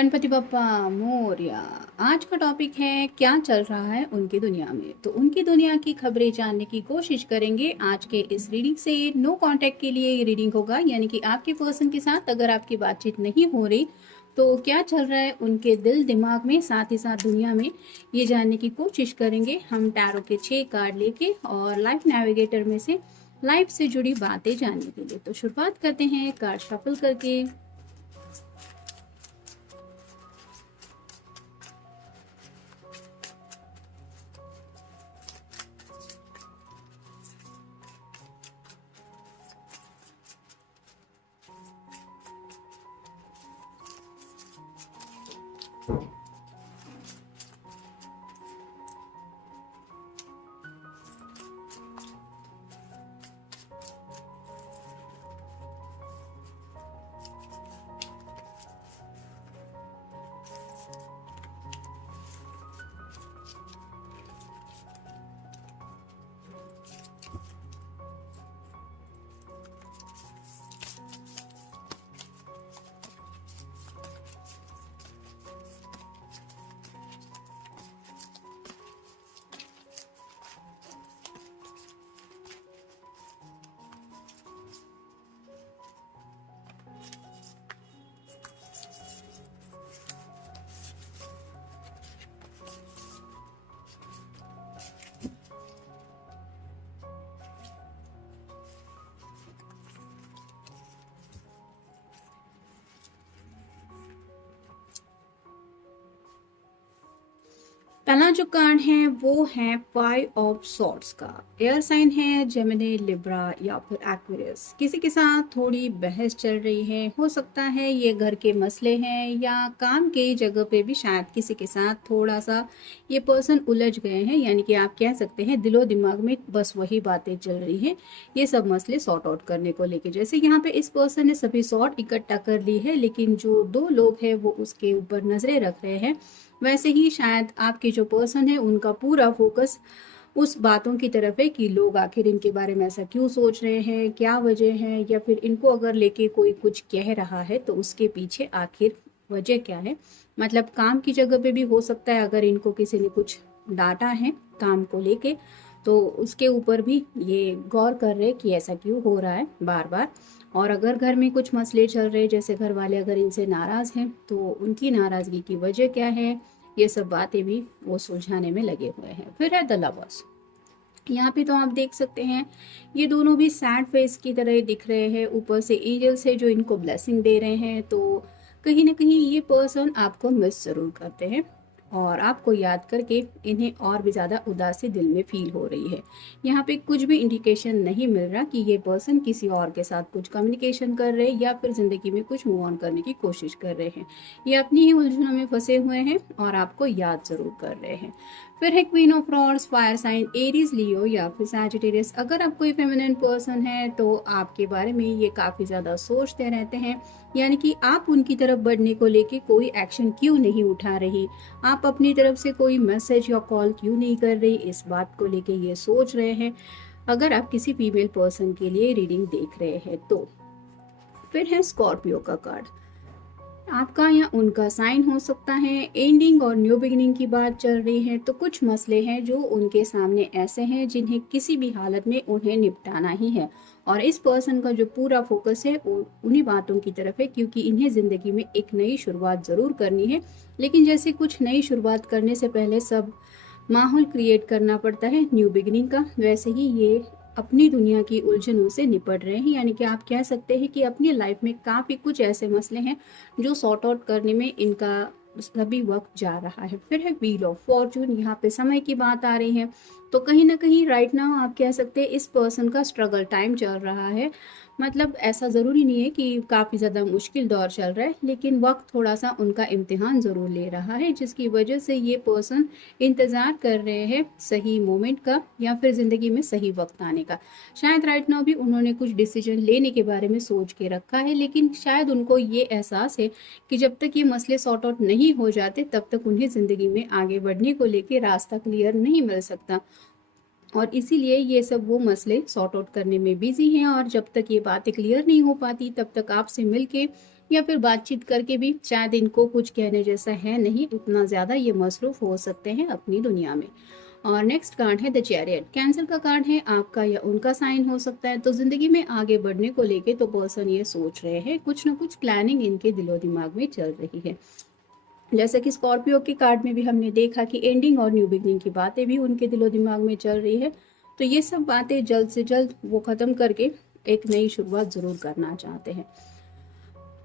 गणपति बप्पा मोरया। आज का टॉपिक है क्या चल रहा है उनकी दुनिया में। तो उनकी दुनिया की खबरें जानने की कोशिश करेंगे आज के इस रीडिंग से। नो कांटेक्ट के लिए ये रीडिंग होगा, यानी कि आपके पर्सन के साथ अगर आपकी बातचीत नहीं हो रही तो क्या चल रहा है उनके दिल दिमाग में, साथ ही साथ दुनिया में, ये जानने की कोशिश करेंगे हम टैरो के 6 कार्ड लेके और लाइफ नेविगेटर में से लाइफ से जुड़ी बातें जानने के लिए। तो शुरुआत करते हैं कार्ड शफल करके। पहला जो कार्ड है वो है 5 ऑफ सॉर्ड्स का। एयर साइन है जेमिनी, लिब्रा या फिर एक्वेरियस। किसी के साथ थोड़ी बहस चल रही है, हो सकता है ये घर के मसले हैं या काम के जगह पे भी शायद किसी के साथ थोड़ा सा ये पर्सन उलझ गए हैं, यानी कि आप कह सकते हैं दिलो दिमाग में बस वही बातें चल रही हैं, ये सब मसले सॉर्ट आउट करने को लेके। जैसे यहाँ पे इस पर्सन ने सभी सॉर्ट इकट्ठा कर ली है, लेकिन जो 2 लोग हैं वो उसके ऊपर नजरें रख रहे हैं। वैसे ही शायद आपके जो पर्सन है उनका पूरा फोकस उस बातों की तरफ है कि लोग आखिर इनके बारे में ऐसा क्यों सोच रहे हैं, क्या वजह है, या फिर इनको अगर लेके कोई कुछ कह रहा है तो उसके पीछे आखिर वजह क्या है। मतलब काम की जगह पे भी हो सकता है, अगर इनको किसी ने कुछ डांटा है काम को लेके तो उसके ऊपर भी ये गौर कर रहे कि ऐसा क्यों हो रहा है बार बार। और अगर घर में कुछ मसले चल रहे, जैसे घर वाले अगर इनसे नाराज़ हैं तो उनकी नाराज़गी की वजह क्या है, ये सब बातें भी वो सुलझाने में लगे हुए हैं। फिर है द लवर्स। यहाँ पे तो आप देख सकते हैं ये दोनों भी सैड फेस की तरह दिख रहे हैं, ऊपर से एंजल्स है जो इनको ब्लेसिंग दे रहे हैं। तो कहीं ना कहीं ये पर्सन आपको मिस ज़रूर करते हैं और आपको याद करके इन्हें और भी ज़्यादा उदासी दिल में फील हो रही है। यहाँ पे कुछ भी इंडिकेशन नहीं मिल रहा कि ये पर्सन किसी और के साथ कुछ कम्युनिकेशन कर रहे हैं या फिर ज़िंदगी में कुछ मूव ऑन करने की कोशिश कर रहे हैं। ये अपनी ही उलझनों में फंसे हुए हैं और आपको याद ज़रूर कर रहे हैं। फिर है queen of rods, fire sign Aries, Leo या फिर सैजिटेरियस। अगर आप कोई फेमिनिन पर्सन है तो आपके बारे में ये काफ़ी ज़्यादा सोचते रहते हैं, यानी कि आप उनकी तरफ बढ़ने को लेके कोई एक्शन क्यों नहीं उठा रही, आप अपनी तरफ से कोई मैसेज या कॉल क्यों नहीं कर रही, इस बात को लेके ये सोच रहे हैं अगर आप किसी फीमेल पर्सन के लिए रीडिंग देख रहे हैं तो। फिर है स्कॉर्पियो का कार्ड। आपका या उनका साइन हो सकता है, एंडिंग और न्यू बिगिनिंग की बात चल रही है। तो कुछ मसले हैं जो उनके सामने ऐसे हैं जिन्हें किसी भी हालत में उन्हें निपटाना ही है, और इस पर्सन का जो पूरा फोकस है वो उन्हीं बातों की तरफ है, क्योंकि इन्हें ज़िंदगी में एक नई शुरुआत ज़रूर करनी है। लेकिन जैसे कुछ नई शुरुआत करने से पहले सब माहौल क्रिएट करना पड़ता है न्यू बिगिनिंग का, वैसे ही ये अपनी दुनिया की उलझनों से निपट रहे हैं। यानी कि आप कह सकते हैं कि अपनी लाइफ में काफ़ी कुछ ऐसे मसले हैं जो सॉर्ट आउट करने में इनका सभी वक्त जा रहा है। फिर है व्हील ऑफ फॉर्चून। यहाँ पे समय की बात आ रही है, तो कहीं ना कहीं राइट नाउ आप कह सकते हैं इस पर्सन का स्ट्रगल टाइम चल रहा है। मतलब ऐसा ज़रूरी नहीं है कि काफ़ी ज़्यादा मुश्किल दौर चल रहा है, लेकिन वक्त थोड़ा सा उनका इम्तिहान ज़रूर ले रहा है, जिसकी वजह से ये पर्सन इंतज़ार कर रहे हैं सही मोमेंट का या फिर ज़िंदगी में सही वक्त आने का। शायद राइट नाउ भी उन्होंने कुछ डिसीजन लेने के बारे में सोच के रखा है, लेकिन शायद उनको ये एहसास है कि जब तक ये मसले सॉर्ट आउट नहीं हो जाते तब तक उन्हें ज़िंदगी में आगे बढ़ने को लेकर रास्ता क्लियर नहीं मिल सकता। और इसीलिए ये सब वो मसले सॉर्ट आउट करने में बिजी हैं, और जब तक ये बातें क्लियर नहीं हो पाती तब तक आपसे मिलके या फिर बातचीत करके भी शायद इनको कुछ कहने जैसा है नहीं, उतना ज़्यादा ये मसरूफ हो सकते हैं अपनी दुनिया में। और नेक्स्ट कार्ड है द चैरियट। कैंसर का कार्ड है, आपका या उनका साइन हो सकता है। तो जिंदगी में आगे बढ़ने को लेके तो पर्सन ये सोच रहे हैं, कुछ ना कुछ प्लानिंग इनके दिलो दिमाग में चल रही है। जैसे कि स्कॉर्पियो के कार्ड में भी हमने देखा कि एंडिंग और न्यू बिगनिंग की बातें भी उनके दिलो दिमाग में चल रही है। तो ये सब बातें जल्द से जल्द वो ख़त्म करके एक नई शुरुआत ज़रूर करना चाहते हैं।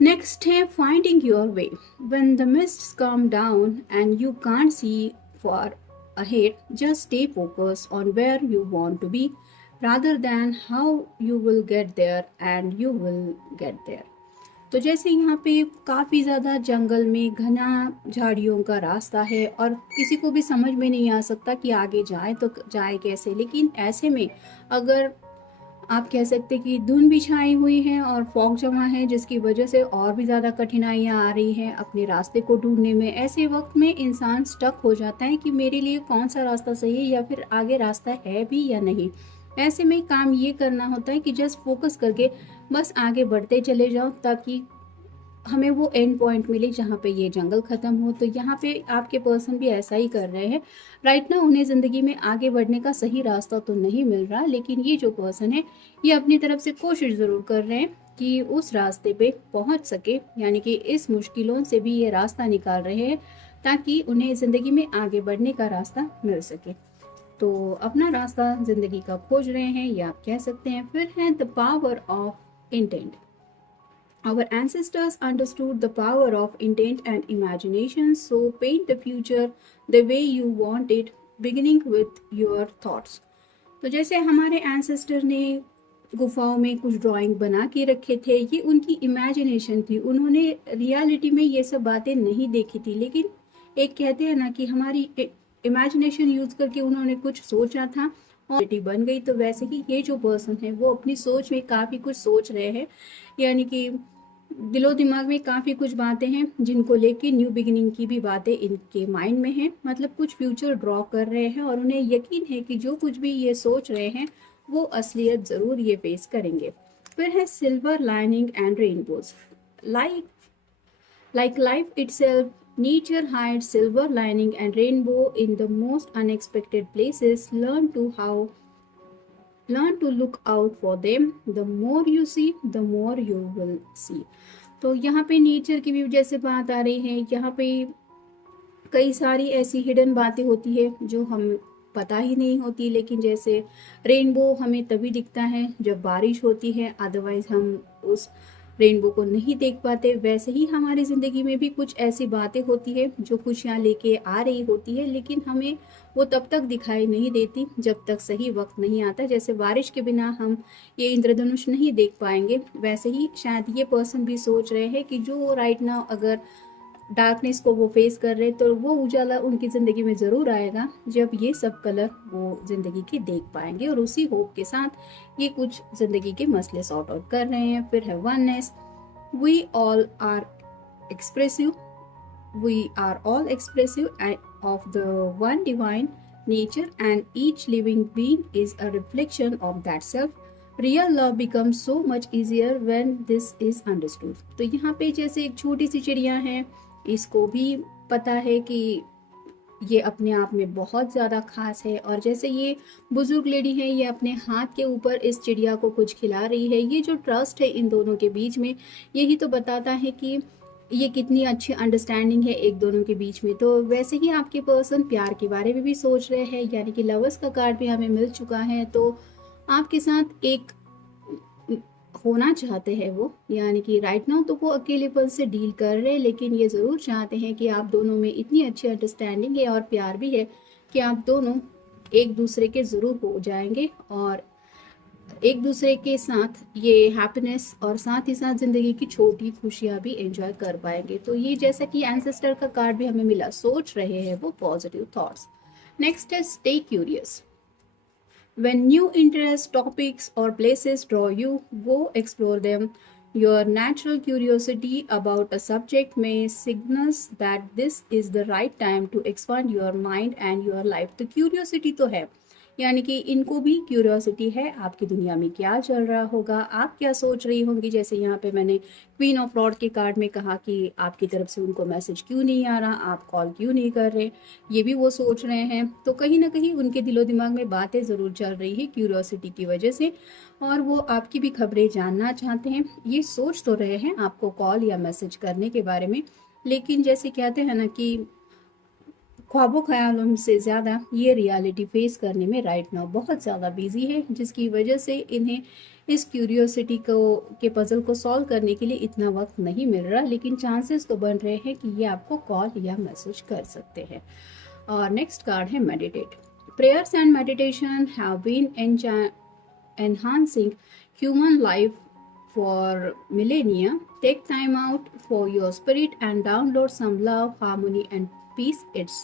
नेक्स्ट है finding your way. When the mists come down and you can't see for ahead, just stay focused on where you want to be rather than how you will get there, and you will get there. तो जैसे यहाँ पे काफ़ी ज़्यादा जंगल में घना झाड़ियों का रास्ता है और किसी को भी समझ में नहीं आ सकता कि आगे जाए तो जाए कैसे, लेकिन ऐसे में अगर आप कह सकते कि धुंध भी छाई हुई है और फॉग जमा है, जिसकी वजह से और भी ज़्यादा कठिनाइयाँ आ रही हैं अपने रास्ते को ढूंढने में। ऐसे वक्त में इंसान स्टक हो जाता है कि मेरे लिए कौन सा रास्ता सही है या फिर आगे रास्ता है भी या नहीं। ऐसे में काम ये करना होता है कि जस्ट फोकस करके बस आगे बढ़ते चले जाओ, ताकि हमें वो एंड पॉइंट मिले जहाँ पे ये जंगल ख़त्म हो। तो यहाँ पे आपके पर्सन भी ऐसा ही कर रहे हैं। राइट ना उन्हें ज़िंदगी में आगे बढ़ने का सही रास्ता तो नहीं मिल रहा, लेकिन ये जो पर्सन है ये अपनी तरफ से कोशिश ज़रूर कर रहे हैं कि उस रास्ते पे पहुँच सके, यानी कि इस मुश्किलों से भी ये रास्ता निकाल रहे हैं ताकि उन्हें ज़िंदगी में आगे बढ़ने का रास्ता मिल सके। तो अपना रास्ता ज़िंदगी का खोज रहे हैं, या आप कह सकते हैं। फिर है the power of intent. Our ancestors understood the power of intent and imagination, so paint the future the way you want it, beginning with your thoughts. तो जैसे हमारे एंसेस्टर ने गुफाओं में कुछ ड्राइंग बना के रखे थे, ये उनकी इमेजिनेशन थी, उन्होंने रियलिटी में ये सब बातें नहीं देखी थी, लेकिन एक कहते हैं ना कि हमारी इमेजिनेशन यूज करके उन्होंने कुछ सोचा था और बन गई। तो वैसे ही ये जो पर्सन है वो अपनी सोच में काफ़ी कुछ सोच रहे हैं, यानी कि दिलो दिमाग में काफ़ी कुछ बातें हैं जिनको लेके न्यू बिगिनिंग की भी बातें इनके माइंड में हैं। मतलब कुछ फ्यूचर ड्रॉ कर रहे हैं और उन्हें यकीन है कि जो कुछ भी ये सोच रहे हैं वो असलियत ज़रूर ये फेस करेंगे। फिर है silver lining and rainbows. Like life itself, nature hides silver lining and rainbow in the most unexpected places. Learn to look out for them. The more you see, the more you will see. तो यहाँ पे nature की भी जैसे बात आ रही है, यहाँ पे कई सारी ऐसी हिडन बातें होती है जो हम पता ही नहीं होती, लेकिन जैसे रेनबो हमें तभी दिखता है जब बारिश होती है, अदरवाइज हम उस रेनबो को नहीं देख पाते। वैसे ही हमारी ज़िंदगी में भी कुछ ऐसी बातें होती है जो खुशियाँ लेके आ रही होती है, लेकिन हमें वो तब तक दिखाई नहीं देती जब तक सही वक्त नहीं आता। जैसे बारिश के बिना हम ये इंद्रधनुष नहीं देख पाएंगे, वैसे ही शायद ये पर्सन भी सोच रहे हैं कि जो राइट नाउ अगर डार्कनेस को वो फेस कर रहे हैं तो वो उजाला उनकी ज़िंदगी में ज़रूर आएगा जब ये सब कलर वो ज़िंदगी के देख पाएंगे, और उसी होप के साथ ये कुछ ज़िंदगी के मसले सॉर्ट आउट कर रहे हैं। फिर है oneness. We all are expressive we are all expressive of the one divine nature, and each living being is a reflection of that self. Real love becomes so much easier when this is understood. तो यहाँ पे जैसे एक छोटी सी चिड़िया है, इसको भी पता है कि ये अपने आप में बहुत ज़्यादा खास है, और जैसे ये बुजुर्ग लेडी है ये अपने हाथ के ऊपर इस चिड़िया को कुछ खिला रही है। ये जो ट्रस्ट है इन दोनों के बीच में, यही तो बताता है कि ये कितनी अच्छी अंडरस्टैंडिंग है एक दोनों के बीच में। तो वैसे ही आपके पर्सन प्यार के बारे में भी सोच रहे हैं, यानी कि लवर्स का कार्ड भी हमें मिल चुका है। तो आपके साथ एक होना चाहते हैं वो, यानी कि राइट नाउ तो वो अकेलेपन से डील कर रहे हैं, लेकिन ये ज़रूर चाहते हैं कि आप दोनों में इतनी अच्छी अंडरस्टैंडिंग है और प्यार भी है कि आप दोनों एक दूसरे के ज़रूर हो जाएंगे और एक दूसरे के साथ ये हैप्पीनेस और साथ ही साथ ज़िंदगी की छोटी खुशियाँ भी एंजॉय कर पाएंगे। तो ये जैसा कि एंसेस्टर का कार्ड भी हमें मिला, सोच रहे हैं वो पॉजिटिव थॉट्स। नेक्स्ट है stay curious. When new interests, topics, or places draw you, go explore them. Your natural curiosity about a subject may signals that this is the right time to expand your mind and your life. तो curiosity तो है, यानी कि इनको भी curiosity है आपकी दुनिया में क्या चल रहा होगा, आप क्या सोच रही होंगी। जैसे यहाँ पे मैंने क्वीन ऑफ रॉड के कार्ड में कहा कि आपकी तरफ से उनको मैसेज क्यों नहीं आ रहा, आप कॉल क्यों नहीं कर रहे, ये भी वो सोच रहे हैं। तो कहीं ना कहीं उनके दिलो दिमाग में बातें ज़रूर चल रही है क्यूरियोसिटी की वजह से, और वो आपकी भी खबरें जानना चाहते हैं। ये सोच तो रहे हैं आपको कॉल या मैसेज करने के बारे में, लेकिन जैसे कहते हैं ना कि ख्वाबों ख्यालों से ज़्यादा ये रियलिटी फेस करने में राइट नाउ बहुत ज़्यादा बिजी है, जिसकी वजह से इन्हें इस क्यूरियोसिटी को के पजल को सॉल्व करने के लिए इतना वक्त नहीं मिल रहा, लेकिन चांसेस तो बन रहे हैं कि ये आपको कॉल या मैसेज कर सकते हैं। और नेक्स्ट कार्ड है meditate. Prayers and meditation have been enhancing human life for millennia. Take time out for your spirit and download some love, harmony and peace. It's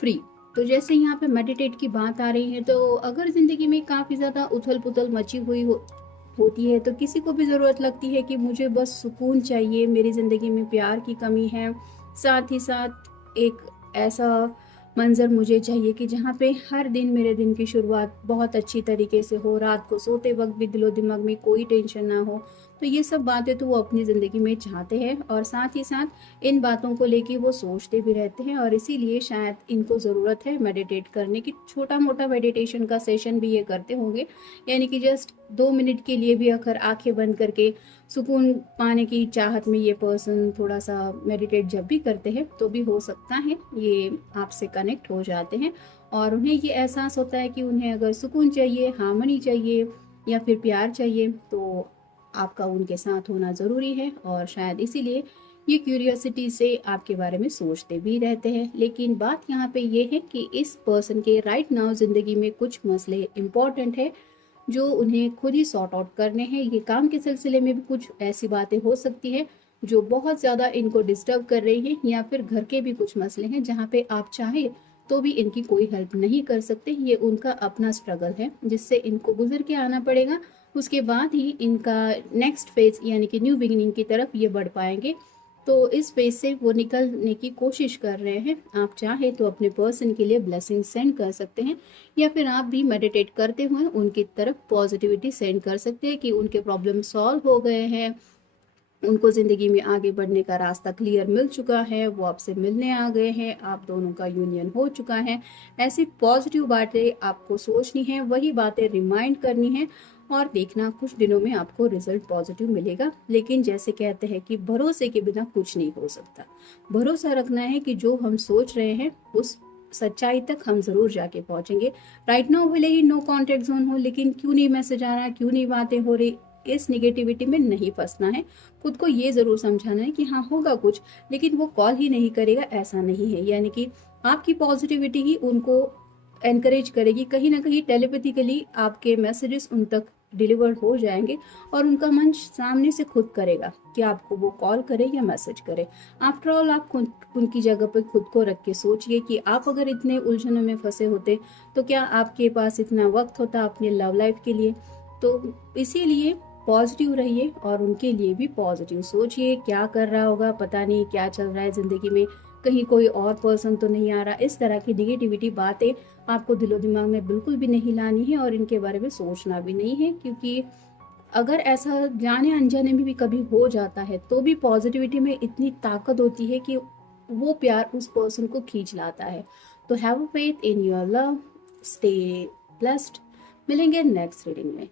free. तो जैसे यहाँ पे मेडिटेट की बात आ रही है, तो अगर ज़िंदगी में काफ़ी ज़्यादा उथल पुथल मची हुई होती है, तो किसी को भी ज़रूरत लगती है कि मुझे बस सुकून चाहिए, मेरी ज़िंदगी में प्यार की कमी है, साथ ही साथ एक ऐसा मंज़र मुझे चाहिए कि जहाँ पे हर दिन मेरे दिन की शुरुआत बहुत अच्छी तरीके से हो, रात को सोते वक्त भी दिलो दिमाग में कोई टेंशन ना हो। तो ये सब बातें तो वो अपनी ज़िंदगी में चाहते हैं, और साथ ही साथ इन बातों को लेके वो सोचते भी रहते हैं, और इसीलिए शायद इनको ज़रूरत है मेडिटेट करने की। छोटा मोटा मेडिटेशन का सेशन भी ये करते होंगे, यानी कि जस्ट 2 मिनट के लिए भी अगर आंखें बंद करके सुकून पाने की चाहत में ये पर्सन थोड़ा सा मेडिटेट जब भी करते हैं, तो भी हो सकता है ये आपसे कनेक्ट हो जाते हैं, और उन्हें ये एहसास होता है कि उन्हें अगर सुकून चाहिए, हार्मनी चाहिए या फिर प्यार चाहिए, तो आपका उनके साथ होना ज़रूरी है। और शायद इसीलिए ये क्यूरियोसिटी से आपके बारे में सोचते भी रहते हैं। लेकिन बात यहाँ पे ये है कि इस पर्सन के राइट नाउ ज़िंदगी में कुछ मसले इम्पॉर्टेंट है जो उन्हें खुद ही सॉर्ट आउट करने हैं। ये काम के सिलसिले में भी कुछ ऐसी बातें हो सकती हैं जो बहुत ज़्यादा इनको डिस्टर्ब कर रही हैं, या फिर घर के भी कुछ मसले हैं जहाँ पे आप चाहे तो भी इनकी कोई हेल्प नहीं कर सकते। ये उनका अपना स्ट्रगल है जिससे इनको गुजर के आना पड़ेगा। उसके बाद ही इनका नेक्स्ट फेज यानी कि न्यू बिगिनिंग की तरफ ये बढ़ पाएंगे। तो इस फेज से वो निकलने की कोशिश कर रहे हैं। आप चाहे तो अपने पर्सन के लिए ब्लेसिंग सेंड कर सकते हैं, या फिर आप भी मेडिटेट करते हुए उनकी तरफ पॉजिटिविटी सेंड कर सकते हैं कि उनके प्रॉब्लम सॉल्व हो गए हैं, उनको ज़िंदगी में आगे बढ़ने का रास्ता क्लियर मिल चुका है, वो आपसे मिलने आ गए हैं, आप दोनों का यूनियन हो चुका है। ऐसी पॉजिटिव बातें आपको सोचनी है, वही बातें रिमाइंड करनी है, और देखना कुछ दिनों में आपको रिजल्ट पॉजिटिव मिलेगा। लेकिन जैसे कहते हैं कि भरोसे के बिना कुछ नहीं हो सकता। भरोसा रखना है कि जो हम सोच रहे हैं उस सच्चाई तक हम ज़रूर जाके पहुंचेंगे। राइट नाउ भले ही नो कॉन्टेक्ट जोन हो, लेकिन क्यों नहीं मैसेज आ रहा, क्यों नहीं बातें हो रही, इस निगेटिविटी में नहीं फंसना है। खुद को ये ज़रूर समझाना है कि हाँ होगा कुछ, लेकिन वो कॉल ही नहीं करेगा ऐसा नहीं है। यानी कि आपकी पॉजिटिविटी ही उनको एनकरेज करेगी। कहीं ना कहीं टेलीपैथिकली आपके मैसेजेस उन तक डिलीवर हो जाएंगे, और उनका मन सामने से खुद करेगा कि आपको वो कॉल करे या मैसेज करे। आफ्टर ऑल आप खुद उनकी जगह पर खुद को रख के सोचिए कि आप अगर इतने उलझनों में फंसे होते तो क्या आपके पास इतना वक्त होता अपने लव लाइफ के लिए। तो इसीलिए पॉजिटिव रहिए और उनके लिए भी पॉजिटिव सोचिए। क्या कर रहा होगा पता नहीं, क्या चल रहा है ज़िंदगी में, कहीं कोई और पर्सन तो नहीं आ रहा। इस तरह की निगेटिविटी बातें आपको दिलो दिमाग में बिल्कुल भी नहीं लानी है, और इनके बारे में सोचना भी नहीं है। क्योंकि अगर ऐसा जाने अनजाने में भी कभी हो जाता है, तो भी पॉजिटिविटी में इतनी ताकत होती है कि वो प्यार उस पर्सन को खींच लाता है। तो have a faith in your love, stay blessed. मिलेंगे नेक्स्ट रीडिंग में।